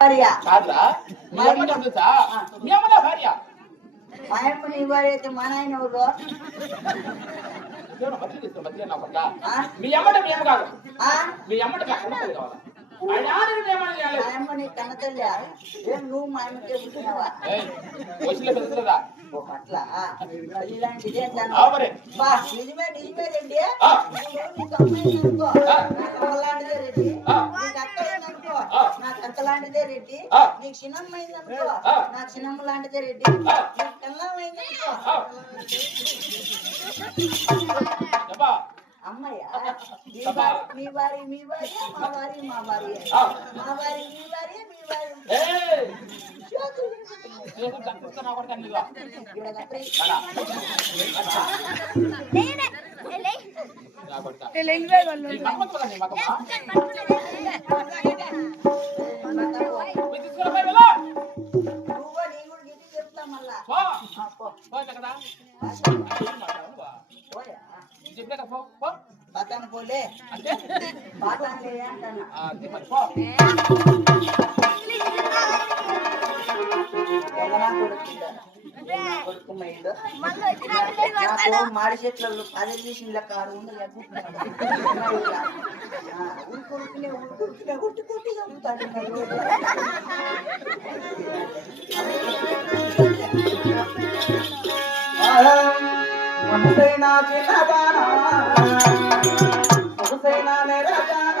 భార్య కాదురా మీ అమ్మ తెలుసా మీ అమ్మ నా భార్య మా అమ్మ నీ భార్య అయితే మా నాయన ఎవరు దేవుడు మధ్య తీసుకో మధ్య నా కొడుకా. ఆ? మీ అమ్మట మీ అమ్మ కాదు ఆ? మీ అమ్మట నా కొడుకు కావాలా ఆయన ఆడని మీ అమ్మని మా కాలేదు. అమ్మ నీ కన్న తల్లి ఏం నువ్వు మా అమ్మకే పుట్టినవా ఏయ్, వచ్చిన పెద్దదా ఓ పట్ల ఇలాంటిది ఏంటన్నా ఆ మరి. బా నిజమే నిజమే రెడ్డి ఆ. నువ్వు నీకు అమ్మాయి ఉందనుకో, ఆ. నాకు అమ్మలాంటిదే రెడ్డి లాంటిదే రెడ్డి. ఆ. నీకు చిన్నమ్మ అయిందనుకో ఆ. నాకు చిన్నమ్మ లాంటిదే రెడ్డి. చెప్పా అమ్మయ్య మీ. భార్య మీ భార్య మీ భార్య మా భార్య మా ఆ. మా భార్య మీ భార్య మీ నేను. నా పతాను పోలే అంటే పాతానులే అంటాను ఆ, మరి పో. మాడి చెట్లలో పది తీసిన లెక్క ఆరు వందలు ఎక్కుతున్నాడు ఉరుకురుకునే ఉరుకురుకునే కొట్టి కొట్టి చంపుతాడు మనసైనా చిన్నదానా సొగసైనా నెరదానా.